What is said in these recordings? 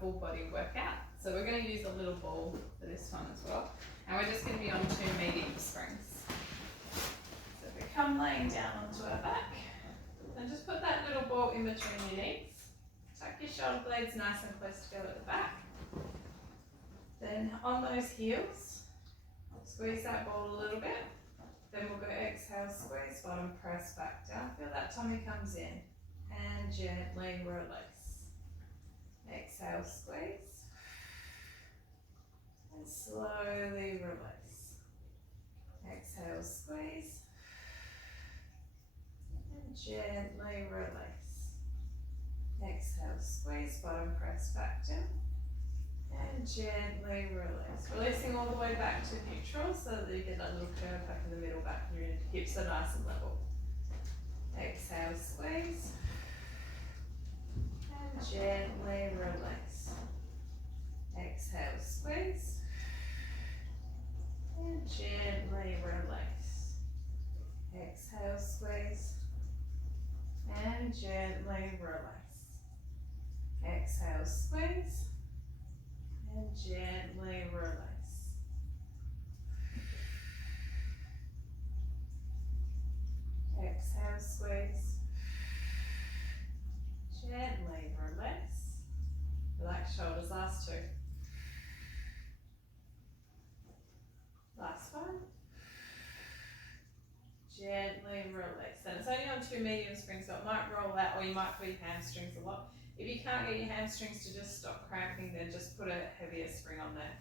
full body workout. So we're going to use a little ball for this one as well. And we're just going to be on 2 medium springs. So if we come laying down onto our back, and just put that little ball in between your knees. Tuck your shoulder blades nice and close together at the back. Then on those heels, squeeze that ball a little bit. Then we'll go exhale, squeeze, bottom, press back down. Feel that tummy comes in. And gently release. Exhale, squeeze. And slowly release. Exhale, squeeze. And gently release. Exhale, squeeze, bottom, press back down. And gently release. Releasing all the way back to neutral so that you get that little curve back in the middle, back and your hips are nice and level. Exhale, squeeze. And gently release. Exhale, squeeze. And gently release. Exhale, squeeze. And gently release. Exhale, squeeze. And gently release. Exhale, squeeze. Gently release. Relax shoulders, last 2. Last one. Gently release. And it's only on 2 medium springs, so it might roll out or you might feel your hamstrings a lot. If you can't get your hamstrings to just stop cramping, then just put a heavier spring on there.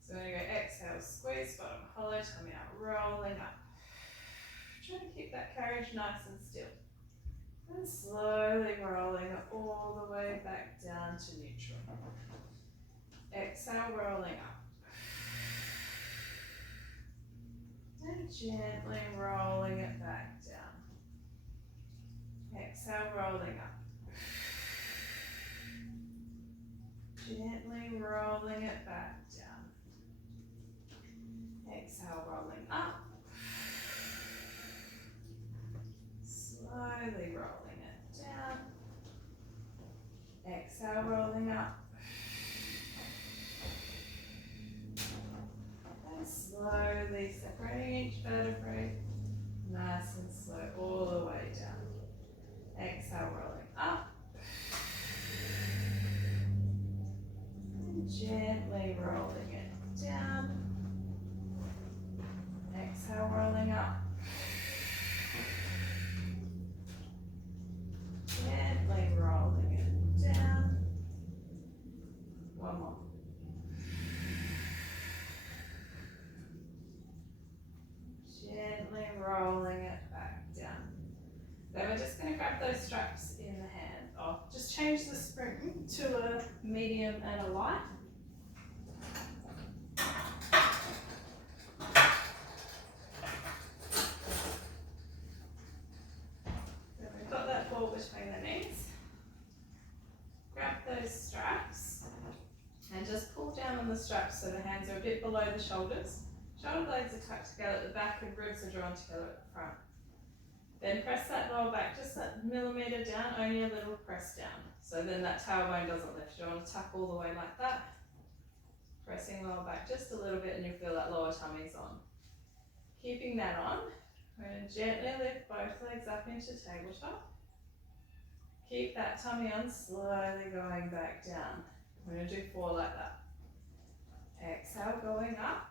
So we're going to go exhale, squeeze, bottom hollow, tummy out, rolling up. Try to keep that carriage nice and still. And slowly rolling all the way back down to neutral. Exhale, rolling up. And gently rolling it back down. Exhale, rolling up. Gently rolling it back down. Exhale, rolling up. Slowly rolling it down. Exhale, rolling up. And slowly separating each vertebrae. Nice and slow all the way down. Exhale, rolling up. Gently rolling it down. Exhale, rolling up. Gently rolling it down. One more. Gently rolling it back down. Then we're just going to grab those straps in the hand off. Just change the spring to a medium and a light. Between the knees. Grab those straps and just pull down on the straps so the hands are a bit below the shoulders. Shoulder blades are tucked together at the back and ribs are drawn together at the front. Then press that lower back just a millimetre down, only a little press down. So then that tailbone doesn't lift. You don't want to tuck all the way like that. Pressing lower back just a little bit and you'll feel that lower tummy's on. Keeping that on, we're going to gently lift both legs up into tabletop. Keep that tummy on, slowly going back down. We're going to do 4 like that. Exhale, going up.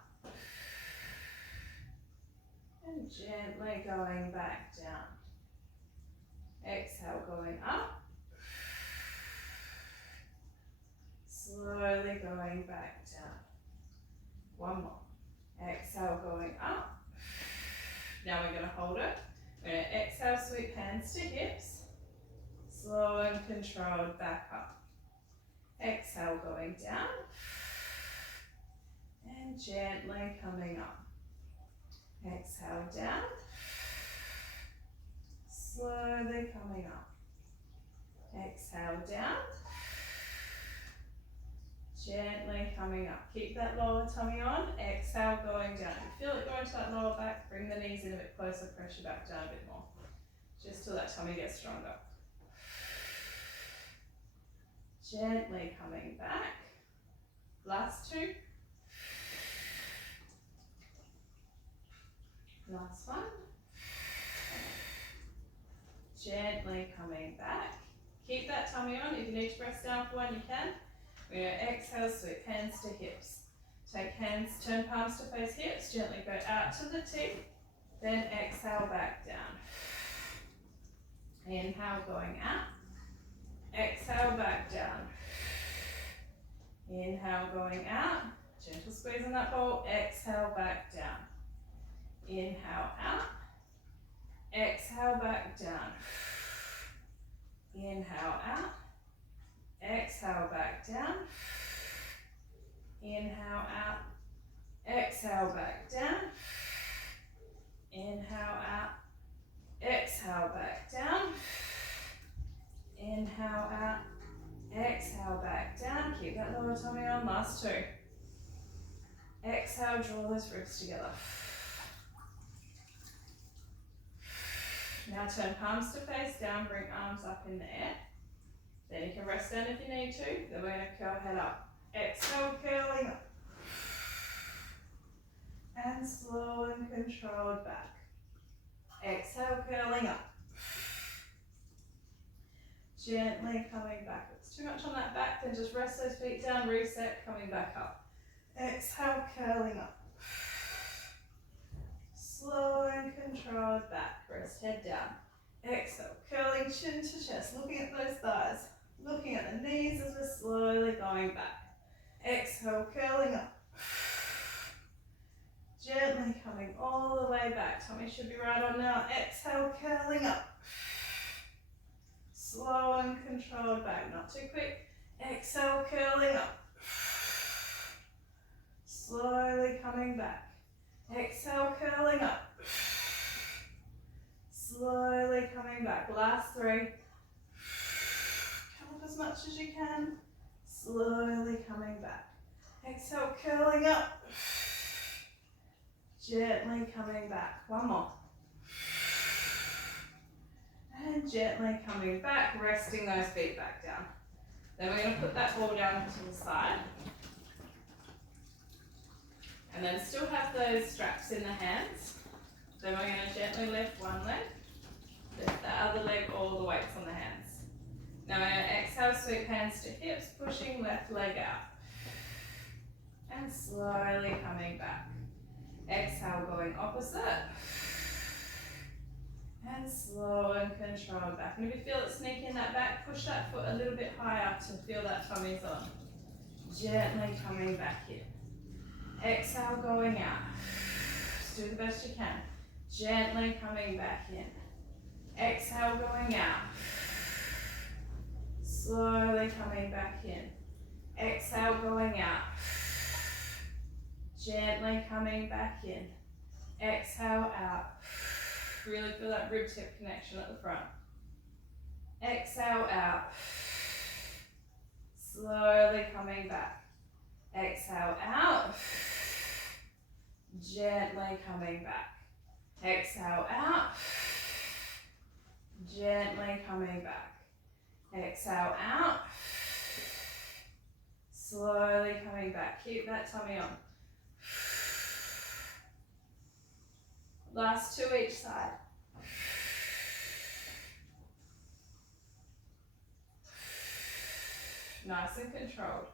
And gently going back down. Exhale, going up. Slowly going back down. One more. Exhale, going up. Now we're going to hold it. We're going to exhale, sweep hands to hips. Slow and controlled back up. Exhale, going down. And gently coming up. Exhale, down. Slowly coming up. Exhale, down. Gently coming up. Keep that lower tummy on. Exhale, going down. If you feel it going to that lower back, bring the knees in a bit closer, pressure back down a bit more. Just till that tummy gets stronger. Gently coming back. Last two. Last one. Gently coming back. Keep that tummy on. If you need to press down for one, you can. We're going to exhale, sweep hands to hips. Take hands, turn palms to face hips. Gently go out to the tip. Then exhale back down. Inhale, going out. Exhale, back down. Inhale, going out. Gentle squeeze on that ball. Exhale, back down. Inhale, out. Exhale, back down. Inhale, out. Exhale, back down. Inhale, out. Exhale, back down. Inhale, out. Exhale, back down. Inhale, out. Exhale, back down. Keep that lower tummy on. Last two. Exhale, draw those ribs together. Now turn palms to face down, bring arms up in the air. Then you can rest down if you need to. Then we're going to curl head up. Exhale, curling up. And slow and controlled back. Exhale, curling up. Gently coming back. If it's too much on that back, then just rest those feet down, reset, coming back up. Exhale, curling up. Slow and controlled back. Rest head down. Exhale, curling chin to chest, looking at those thighs, looking at the knees as we're slowly going back. Exhale, curling up. Gently coming all the way back. Tummy should be right on now. Exhale, curling up. Slow and controlled back, not too quick. Exhale, curling up. Slowly coming back. Exhale, curling up. Slowly coming back. Last three. Come up as much as you can. Slowly coming back. Exhale, curling up. Gently coming back. One more. And gently coming back, resting those feet back down. Then we're going to put that ball down to the side. And then still have those straps in the hands. Then we're going to gently lift one leg, lift the other leg, all the weights on the hands. Now we're going to exhale, sweep hands to hips, pushing left leg out. And slowly coming back. Exhale, going opposite. And slow and controlled back. And if you feel it sneak in that back, push that foot a little bit higher to feel that tummy's on. Gently coming back here. Exhale, going out. Just do the best you can. Gently coming back in. Exhale, going out. Slowly coming back in. Exhale, going out. Gently coming back in. Exhale, out. Really feel that rib tip connection at the front. Exhale, out. Slowly coming back. Exhale, out. Gently coming back. Exhale, out. Gently coming back. Exhale, out. Slowly coming back. Keep that tummy on. Last two each side. Nice and controlled.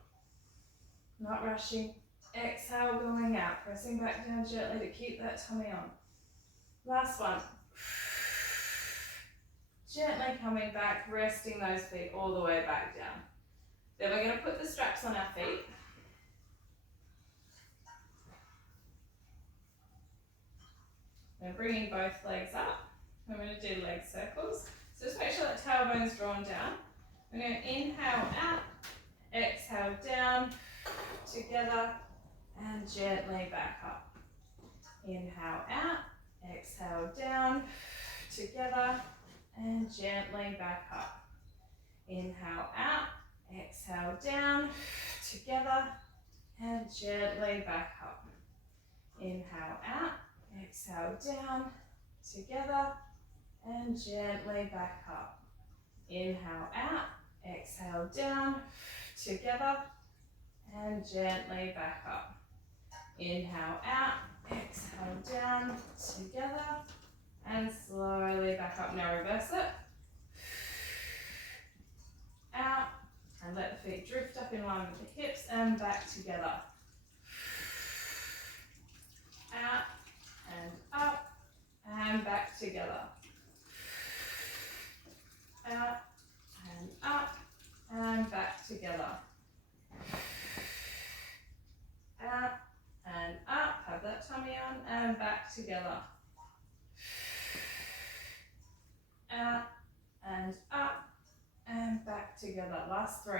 Not rushing. Exhale, going out. Pressing back down gently to keep that tummy on. Last one. Gently coming back, resting those feet all the way back down. Then we're going to put the straps on our feet. We're bringing both legs up. We're going to do leg circles. So just make sure that tailbone's drawn down. We're going to inhale out, exhale down, together, and gently back up. Inhale out, exhale down, together, and gently back up. Inhale out, exhale down, together, and gently back up. Inhale out, exhale down, together, and gently back up. Inhale out, Exhale down, together, and gently back up. Inhale out, exhale down, together, and slowly back up. Now reverse it. Out, and let the feet drift up in line with the hips and back together. Out, and up, and back together. Out, and up, and back together. Out, and up, have that tummy on, and back together. Out, and up, and back together. Last 3.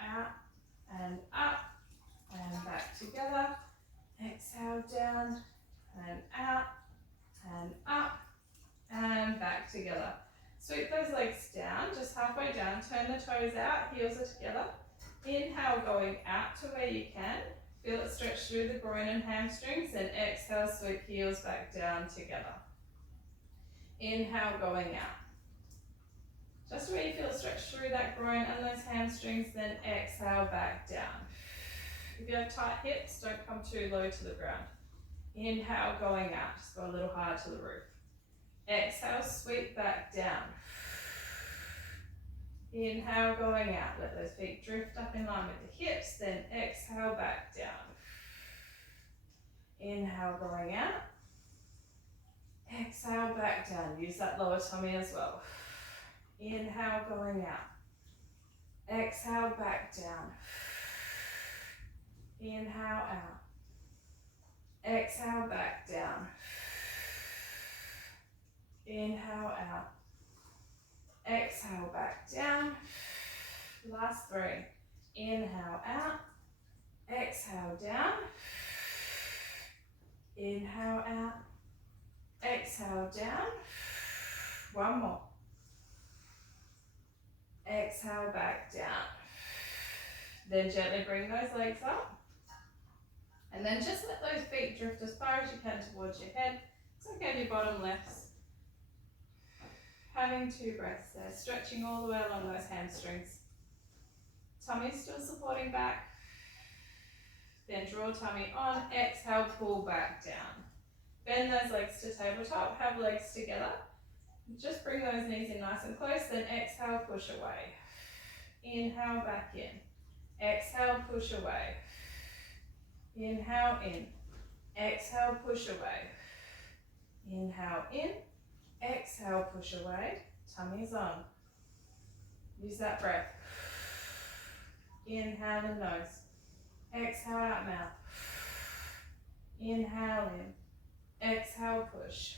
Out, and up, and back together. Exhale down, and out, and up, and back together. Sweep those legs down, just halfway down, turn the toes out, heels are together. Inhale, going out to where you can. Feel it stretch through the groin and hamstrings, and exhale, sweep heels back down together. Inhale, going out. Just where you feel it stretch through that groin and those hamstrings, then exhale, back down. If you have tight hips, don't come too low to the ground. Inhale, going out, just go a little higher to the roof. Exhale, sweep back down. Inhale, going out, let those feet drift up in line with the hips, then exhale, back down. Inhale, going out. Exhale, back down. Use that lower tummy as well. Inhale, going out. Exhale, back down. Inhale, out. Exhale, back down. Inhale, out. Exhale, back down. Last 3. Inhale, out. Exhale, down. Inhale, out. Exhale, down. One more. Exhale, back down. Then gently bring those legs up. And then just let those feet drift as far as you can towards your head. It's okay if your bottom lifts. Having 2 breaths there, stretching all the way along those hamstrings. Tummy's still supporting back. Then draw tummy on, exhale, pull back down. Bend those legs to tabletop, have legs together. Just bring those knees in nice and close, then exhale, push away. Inhale, back in. Exhale, push away. Inhale, in. Exhale, push away. Inhale, in. Exhale, push away. Tummy's on. Use that breath. Inhale in nose. Exhale out mouth. Inhale in. Exhale, push.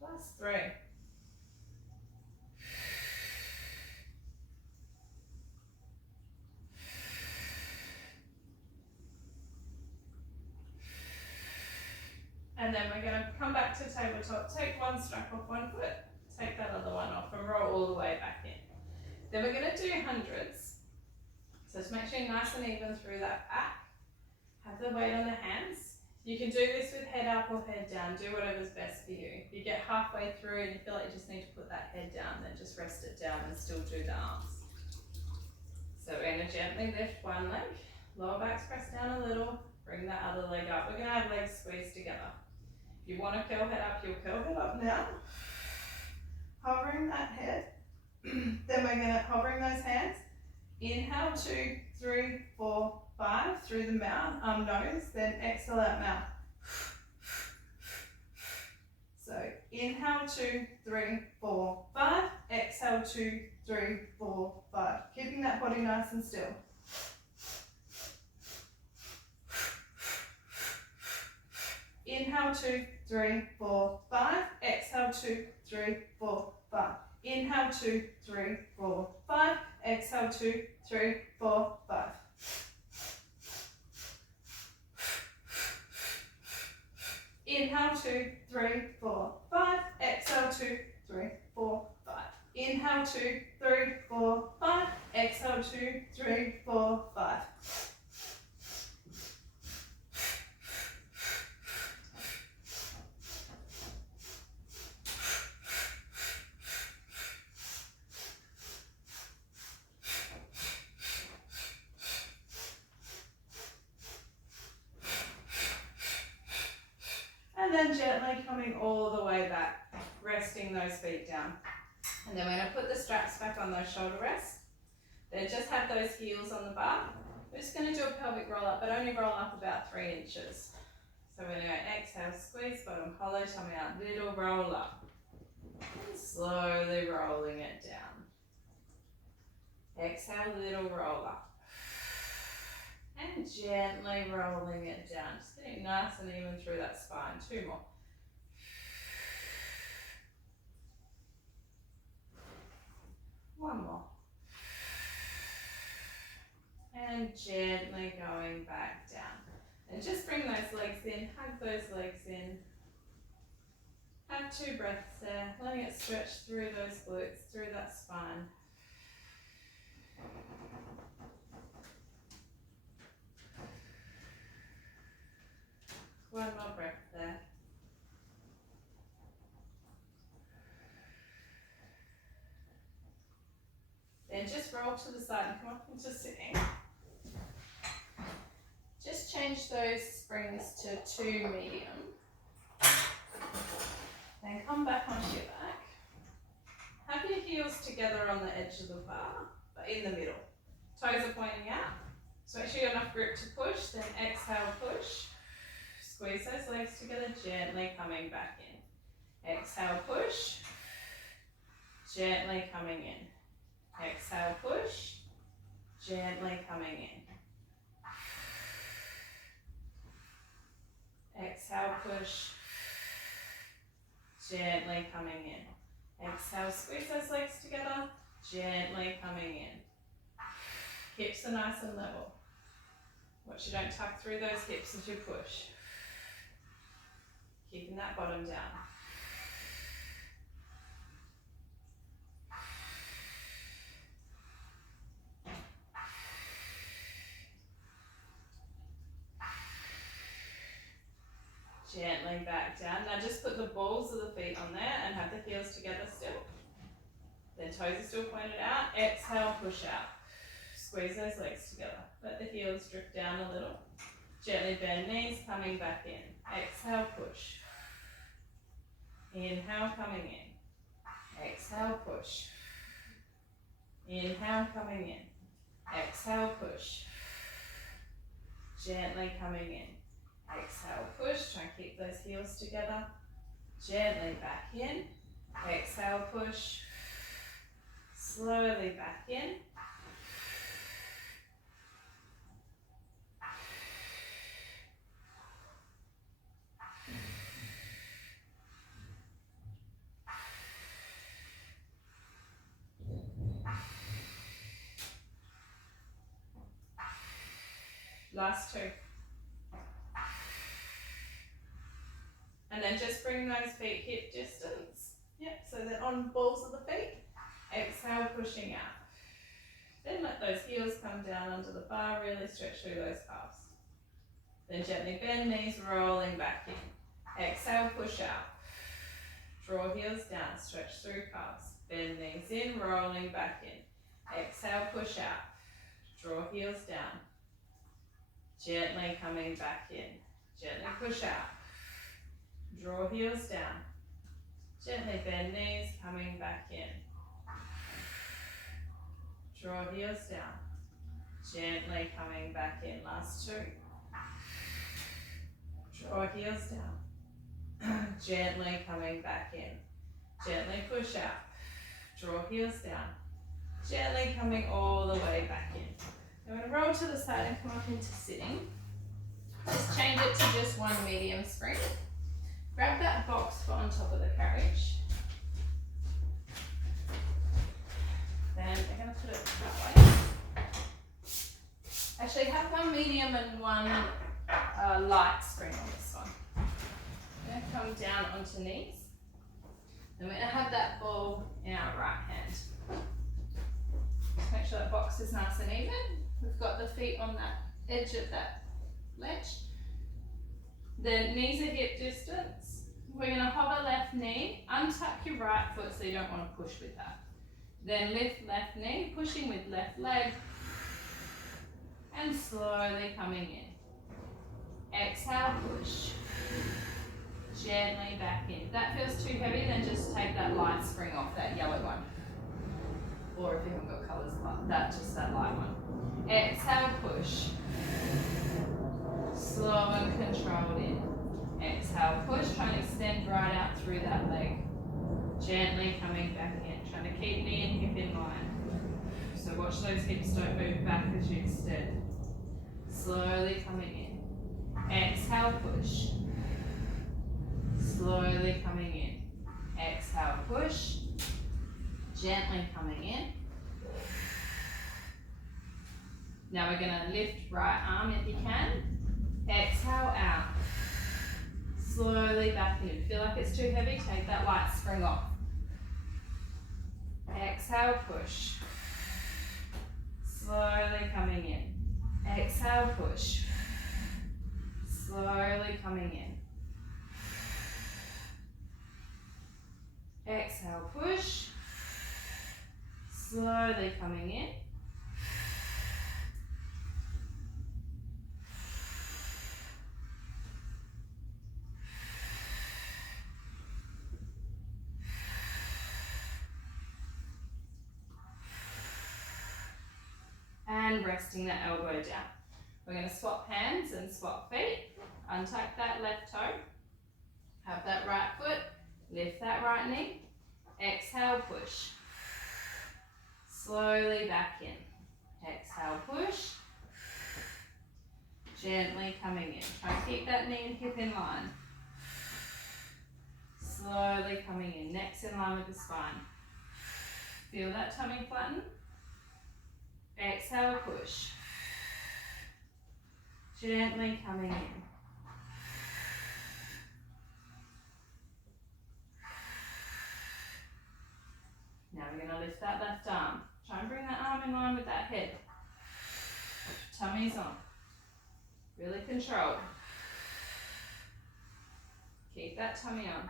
Last 3. And then we're going to come back to tabletop, take one strap off one foot, take that other one off and roll all the way back in. Then we're going to do hundreds. So just make sure you're nice and even through that back. Have the weight on the hands. You can do this with head up or head down, do whatever's best for you. If you get halfway through and you feel like you just need to put that head down, then just rest it down and still do the arms. So we're going to gently lift one leg, lower back's press down a little, bring that other leg up. We're going to have legs squeezed together. If you want to curl head up, you'll curl head up now. Hovering that head. Then we're going to, hovering those hands. Inhale, 2, 3, 4, 5 through the mouth, nose, then exhale out mouth. So inhale, 2, 3, 4, 5. Exhale, 2, 3, 4, 5. Keeping that body nice and still. Inhale, 2, 3, 4, 5. Exhale, 2, 3, 4, 5. Inhale, 2, 3, 4, 5. Exhale, 2, 3, 4, 5. Inhale, 2, 3, 4, 5. Exhale, 2, 3, 4, 5. Inhale, 2, 3, 4, 5. Exhale, 2, 3, 4, 5. then gently coming all the way back, resting those feet down. And then we're going to put the straps back on those shoulder rests. Then just have those heels on the bar. We're just going to do a pelvic roll up, but only roll up about 3 inches. So we're going to go exhale, squeeze, bottom hollow, tummy out, little roll up. And slowly rolling it down. Exhale, little roll up. And gently rolling it down. Just getting nice and even through that spine. 2 more. One more. And gently going back down. And just bring those legs in, hug those legs in. Have 2 breaths there, letting it stretch through those glutes, through that spine. One more breath there. Then just roll to the side and come up into sitting. Just change those springs to 2 medium. Then come back onto your back. Have your heels together on the edge of the bar, but in the middle. Toes are pointing out. So make sure you have enough grip to push, then exhale, push. Squeeze those legs together, gently coming back in. Exhale, push. Gently coming in. Exhale, push. Gently coming in. Exhale, push. Gently coming in. Exhale, squeeze those legs together, gently coming in. Hips are nice and level. Watch you don't tuck through those hips as you push. Keeping that bottom down. Gently back down. Now just put the balls of the feet on there and have the heels together still. Then toes are still pointed out. Exhale, push out. Squeeze those legs together. Let the heels drift down a little. Gently bend knees, coming back in. Exhale, push. Inhale, coming in. Exhale, push. Inhale, coming in. Exhale, push. Gently coming in. Exhale, push. Try and keep those heels together. Gently back in. Exhale, push. Slowly back in. Last 2. And then just bring those feet hip distance. Yep, so they're on balls of the feet. Exhale, pushing out. Then let those heels come down onto the bar, really stretch through those calves. Then gently bend knees, rolling back in. Exhale, push out. Draw heels down, stretch through calves. Bend knees in, rolling back in. Exhale, push out. Draw heels down. Gently coming back in. Gently push out. Draw heels down. Gently bend knees, coming back in. Draw heels down. Gently coming back in. Last 2. Draw heels down. Gently coming back in. Gently push out. Draw heels down. Gently coming all the way back in. I'm going to roll to the side and come up into sitting. Just change it to just 1 medium spring. Grab that box for on top of the carriage. Then we're going to put it that way. Actually, have 1 medium and 1 light spring on this one. We're going to come down onto knees. Then we're going to have that ball in our right hand. Just make sure that box is nice and even. We've got the feet on that edge of that ledge. The knees are hip distance. We're going to hover left knee, untuck your right foot so you don't want to push with that. Then lift left knee, pushing with left leg, and slowly coming in. Exhale, push. gently back in. If that feels too heavy, then just take that light spring off, that yellow one. Or if you haven't got colours like that, just that light one. Exhale, push. Slow and controlled in. Exhale, push, try and extend right out through that leg. Gently coming back in, trying to keep knee and hip in line. So watch those hips don't move back as you extend. Slowly coming in. Exhale, push. Slowly coming in. Exhale, push. Gently coming in. Now we're going to lift right arm if you can. Exhale out. Slowly back in. Feel like it's too heavy, take that light spring off. Exhale, push. Slowly coming in. Exhale, push. Slowly coming in. Exhale, push. Slowly coming in. And resting that elbow down. We're going to swap hands and swap feet. Untuck that left toe. Have that right foot. Lift that right knee. Exhale, push. Slowly back in. Exhale, push. Gently coming in. Try to keep that knee and hip in line. Slowly coming in. Neck's in line with the spine. Feel that tummy flatten. Exhale, push. Gently coming in. Now we're going to lift that left arm. Try and bring that arm in line with that head. Tummy's on. Really controlled. Keep that tummy on.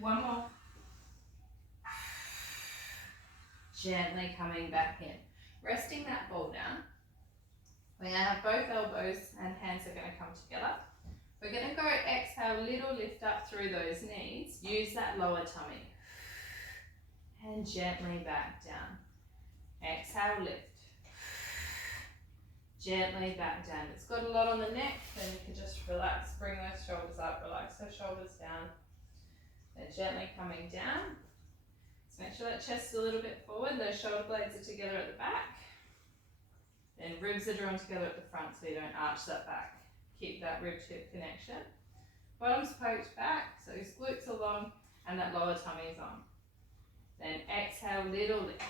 One more. Gently coming back in. Resting that ball down. We're going to have both elbows and hands are going to come together. We're going to go exhale, little lift up through those knees. Use that lower tummy. And gently back down. Exhale, lift. Gently back down. It's got a lot on the neck, then you can just relax, bring those shoulders up, relax those shoulders down. Then gently coming down. So make sure that chest's a little bit forward, those shoulder blades are together at the back. Then ribs are drawn together at the front so you don't arch that back. Keep that rib to hip connection. Bottom's poked back, so his glutes are long and that lower tummy is on. Then exhale, little lift.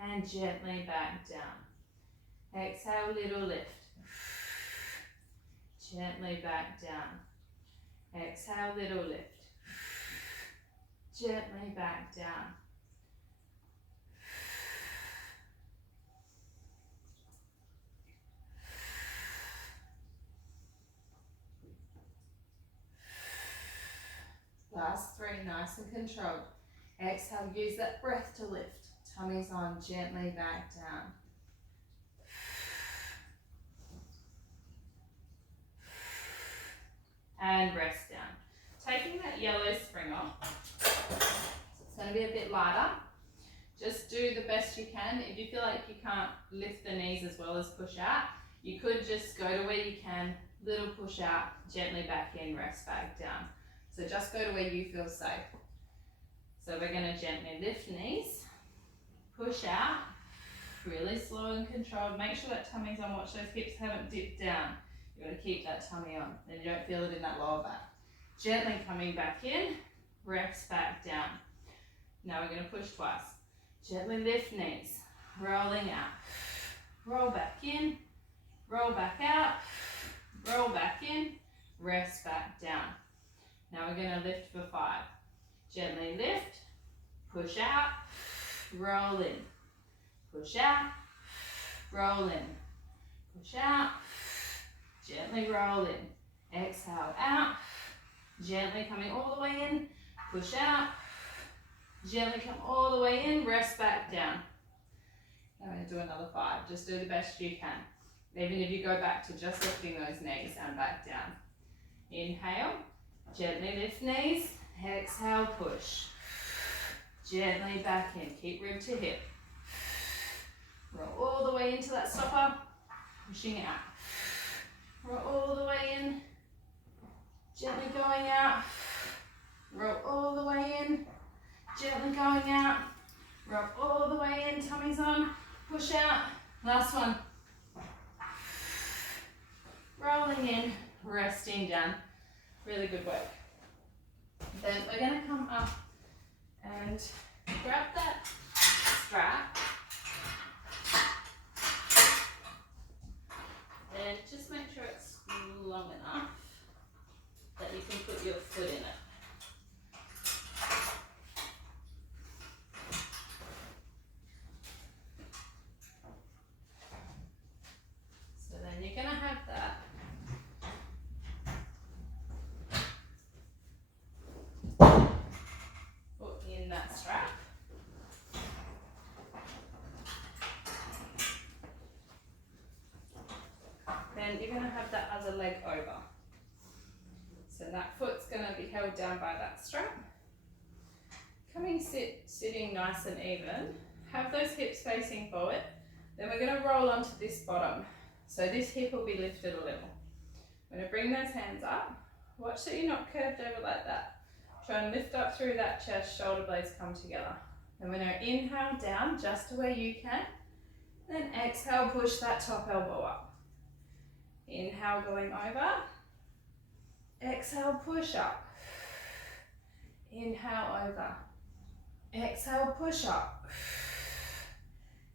And gently back down. Exhale, little lift. Gently back down. Exhale, little lift. Gently back down. Last three, nice and controlled. Exhale, use that breath to lift. Tummy's on, gently back down. And rest down. Taking that yellow spring off, so it's going to be a bit lighter. Just do the best you can. If you feel like you can't lift the knees as well as push out, you could just go to where you can, little push out, gently back in, rest back down. So just go to where you feel safe. So we're going to gently lift knees, push out, really slow and controlled. Make sure that tummy's on, watch those hips haven't dipped down. You've got to keep that tummy on, then you don't feel it in that lower back. Gently coming back in, rest back down. Now we're going to push twice. Gently lift knees, rolling out. Roll back in, roll back out, roll back in, rest back down. Now we're going to lift for 5. Gently lift, push out, roll in, push out, roll in, push out, gently roll in, exhale out, gently coming all the way in, push out, gently come all the way in, rest back down. I'm going to do another 5, just do the best you can. Even if you go back to just lifting those knees and back down. Inhale, gently lift knees, exhale, push. Gently back in, keep rib to hip. Roll all the way into that stopper, pushing out. Roll all the way in, gently going out. Roll all the way in, gently going out. Roll all the way in, tummy's on, push out. Last one. Rolling in, resting down. Really good work. Then we're going to come up and grab that strap. And just make sure it's long enough that you can put your foot in it. So then you're going to have that foot in that strap. Then you're going to have that other leg over. So that foot's going to be held down by that strap. Sitting nice and even. Have those hips facing forward. Then we're going to roll onto this bottom. So this hip will be lifted a little. I'm going to bring those hands up. Watch that you're not curved over like that. Try and lift up through that chest, shoulder blades come together. Then we're going to inhale down just to where you can. Then exhale, push that top elbow up. Inhale, going over. Exhale, push up. Inhale, over. Exhale, push up.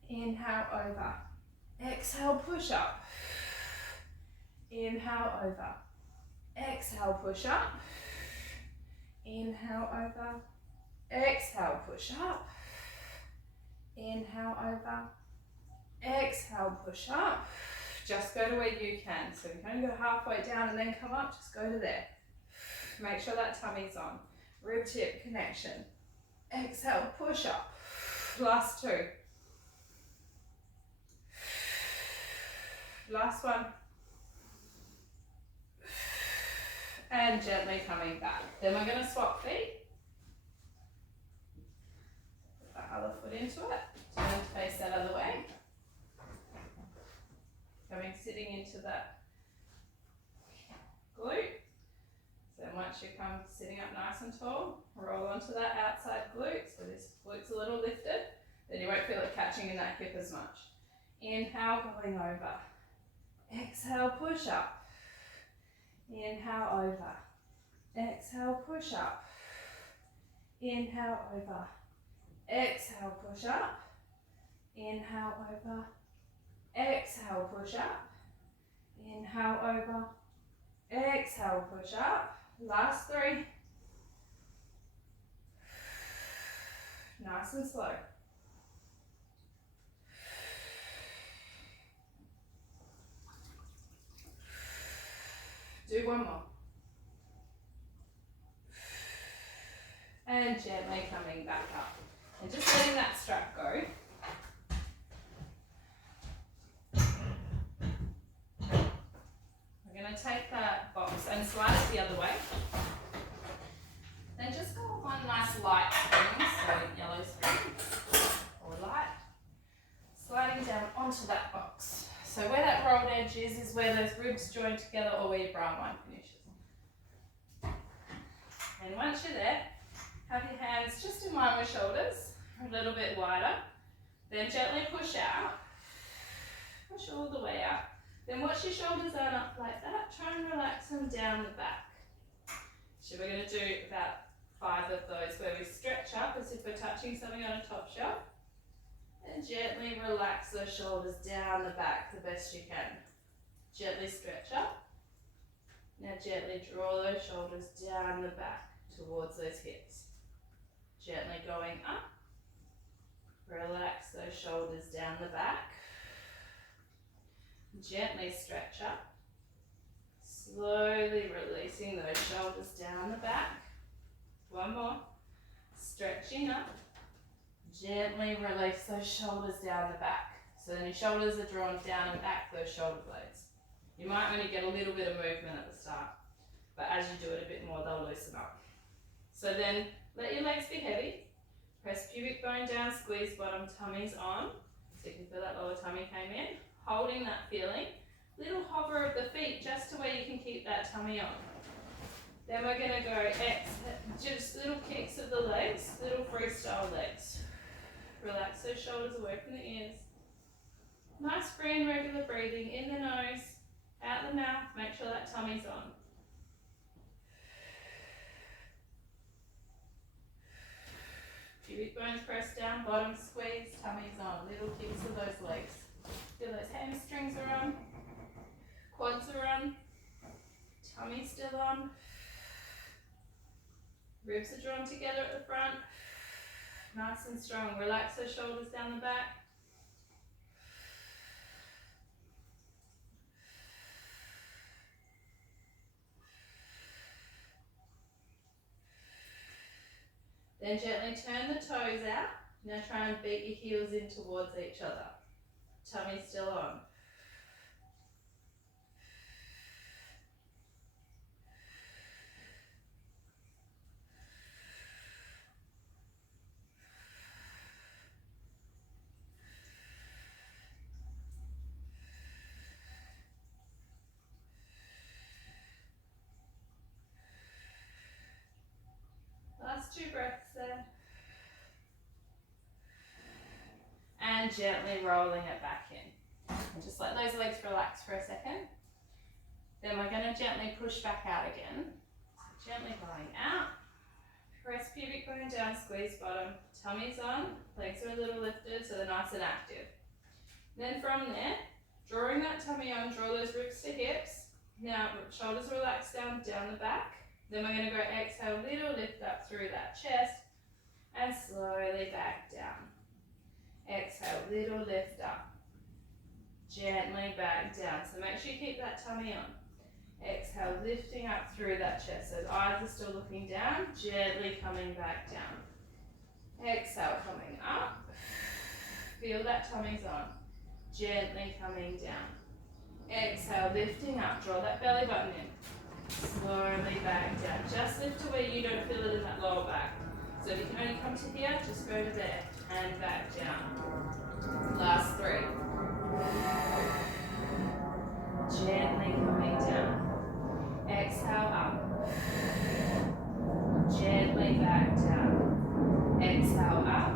Inhale, over. Exhale, push up. Inhale, over. Exhale, push up. Inhale, over. Exhale, push up. Inhale, over. Exhale, push up. Just go to where you can. So you can only go halfway down and then come up, just go to there. Make sure that tummy's on. Rib tip connection. Exhale, push up. Last 2. Last one. And gently coming back. Then we're going to swap feet. Put that other foot into it. Turn to face that other way. Sitting into that glute. So once you come sitting up nice and tall, roll onto that outside glute. So this glute's a little lifted. Then you won't feel it catching in that hip as much. Inhale, going over. Exhale, push up. Inhale, over. Exhale, push up. Inhale, over. Exhale, push up. Inhale, over. Exhale, push up. Inhale, over. Exhale, push up. Last 3. Nice and slow. Do one more. And gently coming back up. And just letting that strap go. We're going to take that box and slide it the other way. Then just go on one nice light spring, so yellow spring or light. Sliding down onto that box. So where that rolled edge is where those ribs join together or where your brown line finishes. And once you're there, have your hands just in line with shoulders, a little bit wider. Then gently push out. Push all the way out. Then watch your shoulders aren't up like that. Try and relax them down the back. So we're going to do about 5 of those where we stretch up as if we're touching something on a top shelf. And gently relax those shoulders down the back the best you can. Gently stretch up. Now gently draw those shoulders down the back towards those hips. Gently going up. Relax those shoulders down the back. Gently stretch up. Slowly releasing those shoulders down the back. One more. Stretching up. Gently release those shoulders down the back. So then your shoulders are drawn down and back, those shoulder blades. You might only get a little bit of movement at the start, but as you do it a bit more, they'll loosen up. So then let your legs be heavy. Press pubic bone down, squeeze bottom, tummies on. So you can feel that lower tummy came in. Holding that feeling. Little hover of the feet just to where you can keep that tummy on. Then we're going to go just little kicks of the legs, little freestyle legs. Relax those shoulders away from the ears. Nice free and regular breathing in the nose, out the mouth, make sure that tummy's on. Pubic bones press down, bottom squeeze, tummy's on. Little kicks of those legs. Feel those hamstrings are on, quads are on, tummy's still on. Ribs are drawn together at the front. Nice and strong. Relax those shoulders down the back. Then gently turn the toes out. Now try and beat your heels in towards each other. Tummy still on. Last 2 breaths there. And gently rolling it back in. And just let those legs relax for a second. Then we're going to gently push back out again. So gently going out. Press pubic bone down, squeeze bottom. Tummy's on. Legs are a little lifted so they're nice and active. Then from there, drawing that tummy on, draw those ribs to hips. Now shoulders relax down the back. Then we're going to go exhale, little lift up through that chest and slowly back down. Exhale, little lift up. Gently back down. So make sure you keep that tummy on. Exhale, lifting up through that chest. Those eyes are still looking down, gently coming back down. Exhale, coming up. Feel that tummy's on. Gently coming down. Exhale, lifting up. Draw that belly button in. Slowly back down. Just lift to where you don't feel it in that lower back. So if you can only come to here, just go to there and back down. Last 3. Gently coming down. Exhale up. Gently back down. Exhale up.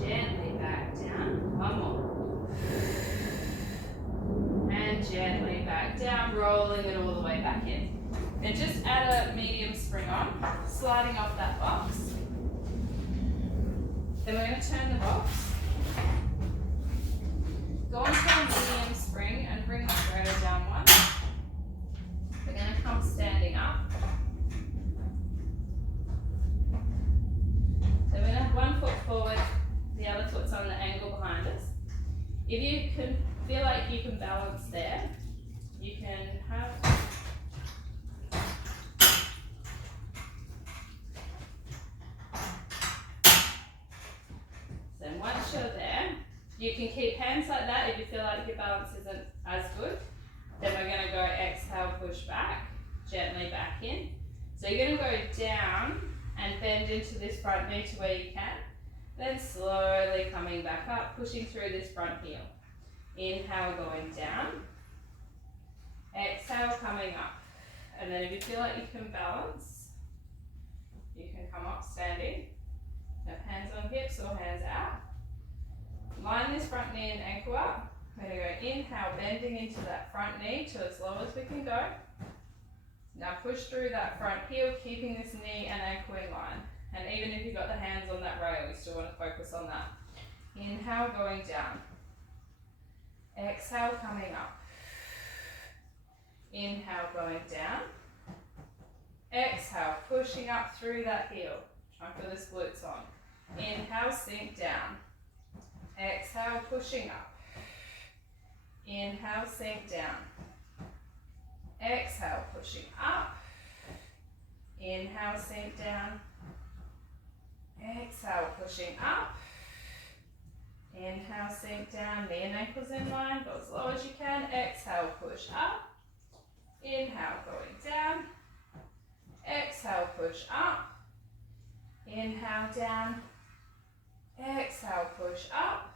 Gently back down. One more. And gently back down, rolling it all the way back in. And just add a medium spring on, sliding off that box. Then we're going to turn the box. Go onto a medium spring and bring the rotor down one. We're going to come standing up. So we're going to have one foot forward, the other foot's on the angle behind us. If you can feel like you can balance there, you can have then once you're there, you can keep hands like that if you feel like your balance isn't as good. Then we're going to go exhale, push back, gently back in. So you're going to go down and bend into this front knee to where you can. Then slowly coming back up, pushing through this front heel. Inhale, going down. Exhale, coming up. And then if you feel like you can balance, you can come up standing. Have hands on hips or hands out. Line this front knee and ankle up. We're going to go inhale, bending into that front knee to as low as we can go. Now push through that front heel, keeping this knee and ankle in line. And even if you've got the hands on that rail, you still want to focus on that. Inhale, going down. Exhale, coming up. Inhale, going down. Exhale, pushing up through that heel. Try and feel this glutes on. Inhale, sink down. Exhale, pushing up. Inhale, sink down. Exhale, pushing up. Inhale, sink down. Exhale, pushing up. Inhale, sink down. Knee and ankles in line. Go as low as you can. Exhale, push up. Inhale, going down. Exhale, push up. Inhale, down. Exhale, push up.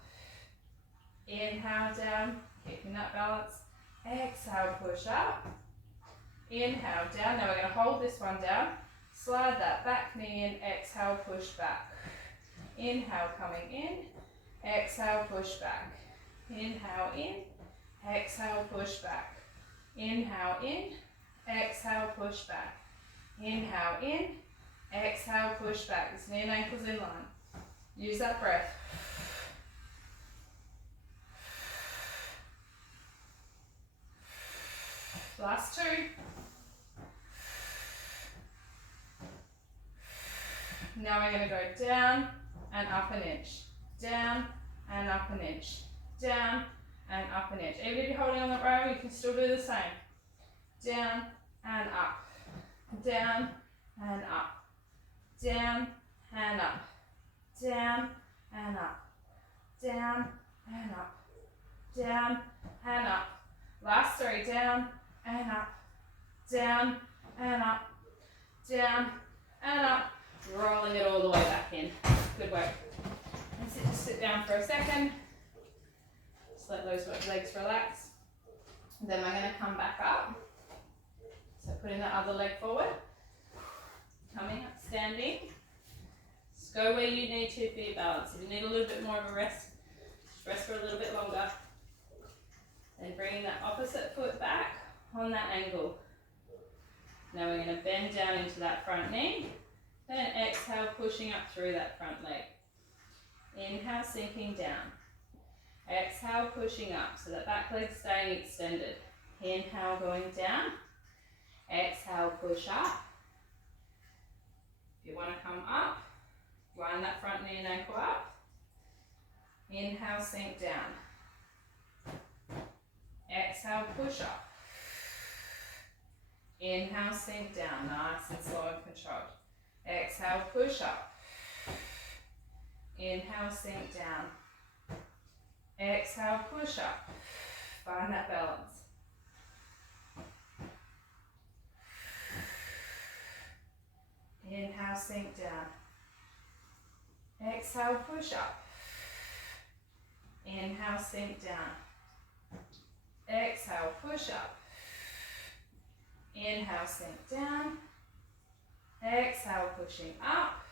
Inhale, down. Keeping that balance. Exhale, push up. Inhale, down. Now we're going to hold this one down. Slide that back knee in. Exhale, push back. Inhale, coming in. Exhale, push back. Inhale, in. Exhale, push back. Inhale, in. Exhale, push back. Inhale, in. Exhale, push back. This knee and ankles in line. Use that breath. Last two. Now we're going to go down and up an inch. Down and up an inch. Down and up an inch. Even if you're holding on the row, you can still do the same. Down and up. Down and up. Down and up. Down and up. Down and up. Down and up. Last three. Down and up. Down and up. Down and up. Rolling it all the way back in. Good work. And just sit down for a second. Just let those legs relax. Then we're going to come back up. So putting the other leg forward. Coming up, standing. Just go where you need to for your balance. If you need a little bit more of a rest, just rest for a little bit longer. Then bringing that opposite foot back on that angle. Now we're going to bend down into that front knee. Then exhale, pushing up through that front leg. Inhale, sinking down. Exhale, pushing up, so that back leg's staying extended. Inhale, going down. Exhale, push up. If you want to come up, line that front knee and ankle up. Inhale, sink down. Exhale, push up. Inhale, sink down, nice and slow and controlled. Exhale, push up. Inhale, sink down. Exhale, push up. Find that balance. Inhale, sink down. Exhale, push up. Inhale, sink down. Exhale, push up. Inhale, sink down. Exhale, pushing up.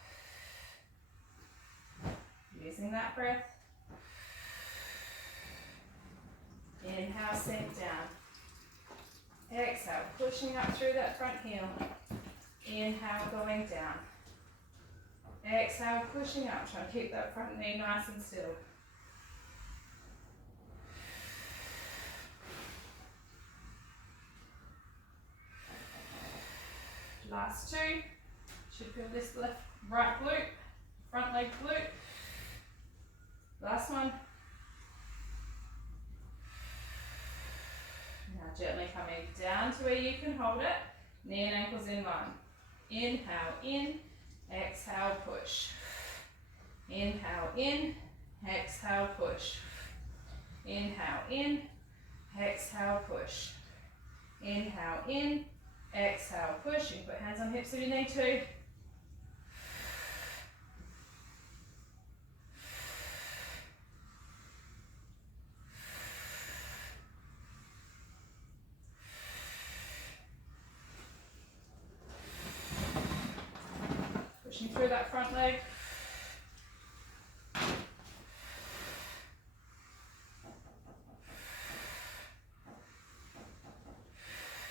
Using that breath. Inhale, sink down. Exhale, pushing up through that front heel. Inhale, going down. Exhale, pushing up. Try to keep that front knee nice and still. Last two. Should feel this right glute, front leg glute. Last one. Now gently coming down to where you can hold it. Knee and ankles in line. Inhale in, exhale push. Inhale in, exhale push. Inhale in, exhale push. Inhale in, exhale push. You can put hands on hips if you need to. Pushing through that front leg.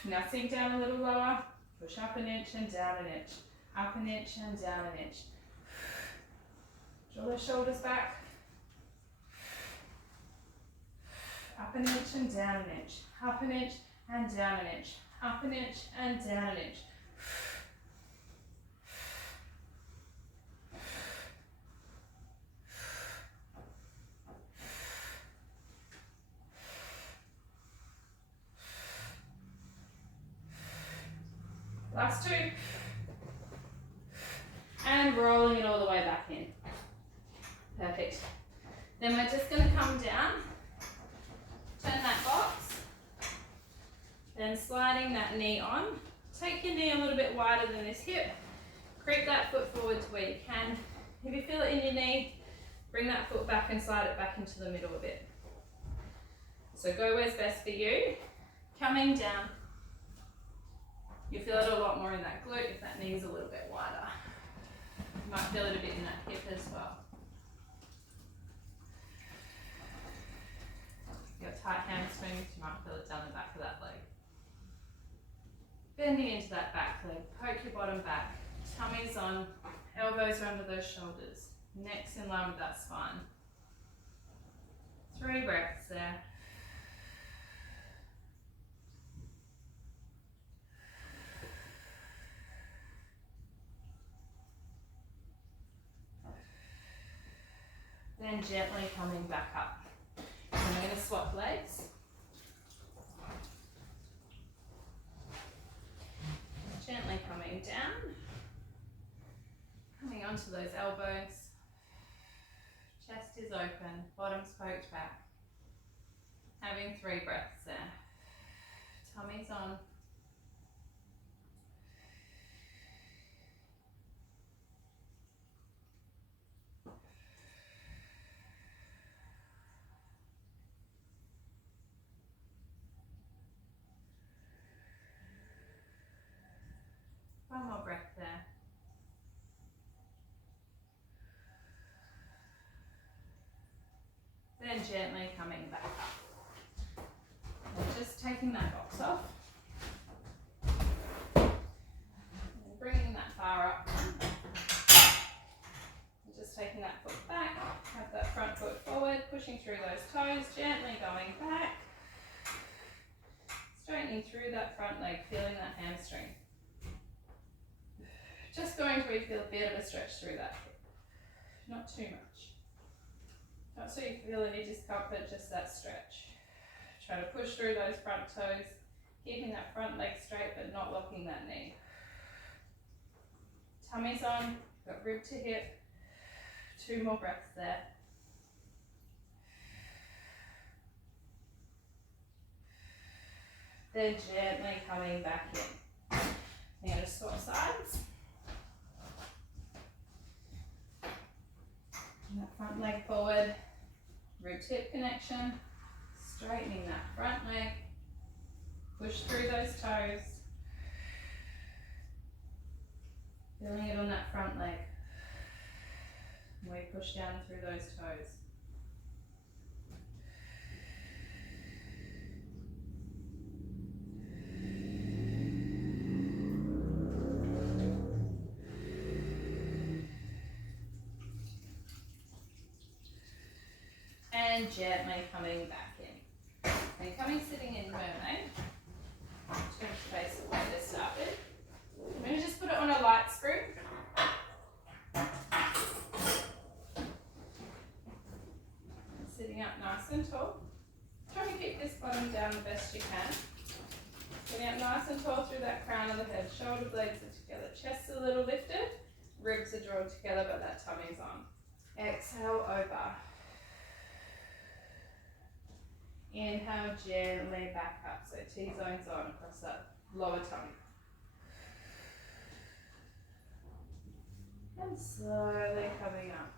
Now sink down a little lower, push up an inch and down an inch, up an inch and down an inch. Draw the shoulders back, up an inch and down an inch, up an inch and down an inch, up an inch and down an inch. that knee on. Take your knee a little bit wider than this hip. Creep that foot forward to where you can. If you feel it in your knee, bring that foot back and slide it back into the middle a bit. So go where's best for you. Coming down. You feel it a lot more in that glute if that knee is a little bit wider. You might feel it a bit in that hip as well. Your tight hamstrings, you might feel it down the back of that leg. Bending into that back leg, poke your bottom back, tummy's on, elbows are under those shoulders, neck's in line with that spine. 3 breaths there. Then gently coming back up. And we're going to swap legs. Gently coming down. Coming onto those elbows. Chest is open, bottom's poked back. Having 3 breaths there. Tummy's on. One more breath there. Then gently coming back up. And just taking that box off. And bringing that bar up. And just taking that foot back. Have that front foot forward, pushing through those toes, gently going back. Straightening through that front leg, feeling that hamstring. Just going to feel a bit of a stretch through that hip. Not too much. Not so you feel any discomfort, just that stretch. Try to push through those front toes, keeping that front leg straight but not locking that knee. Tummy's on, got rib to hip. 2 more breaths there. Then gently coming back in. I'm going to swap sides. And that front leg forward, rib to hip connection, straightening that front leg, push through those toes, feeling it on that front leg, and we push down through those toes. And gently coming back in. And coming sitting in mermaid. Turn to face the way to start with. I'm going to just put it on a light screw. Sitting up nice and tall. Try to keep this bottom down the best you can. Sitting up nice and tall through that crown of the head. Shoulder blades are together. Chest's a little lifted. Ribs are drawn together, but that tummy's on. Exhale over. Inhale, gently back up. So T-zone's on across that lower tummy. And slowly coming up.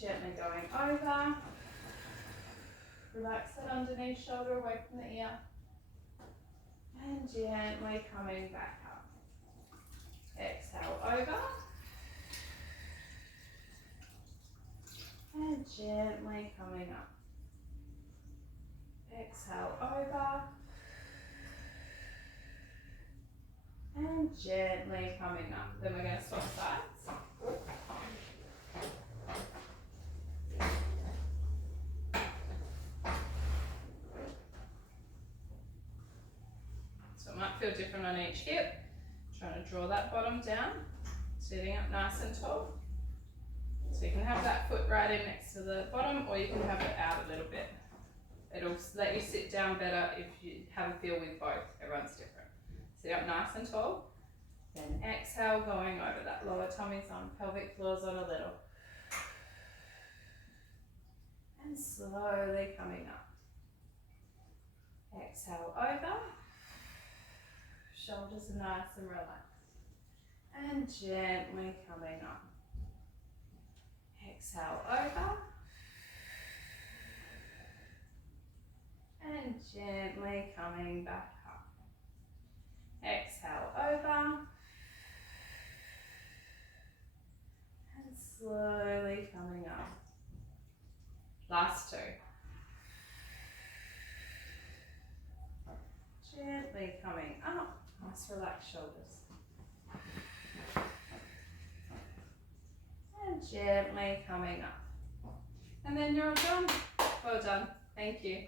Gently going over. Relax that underneath shoulder away from the ear. And gently coming back up. Exhale over. And gently coming up. Exhale over. And gently coming up. Then we're going to swap sides. So it might feel different on each hip. Trying to draw that bottom down. Sitting up nice and tall. So you can have that foot right in next to the bottom, or you can have it out a little bit. It'll let you sit down better if you have a feel with both. Everyone's different. Sit up nice and tall. Then exhale, going over that lower tummy's on, pelvic floor's on a little. And slowly coming up. Exhale over. shoulders are nice and relaxed. And gently coming up. Exhale over. And gently coming back up. Exhale over. And slowly coming up. Last two. Gently coming up. Nice relaxed shoulders. And gently coming up. And then you're all done. Well done. Thank you.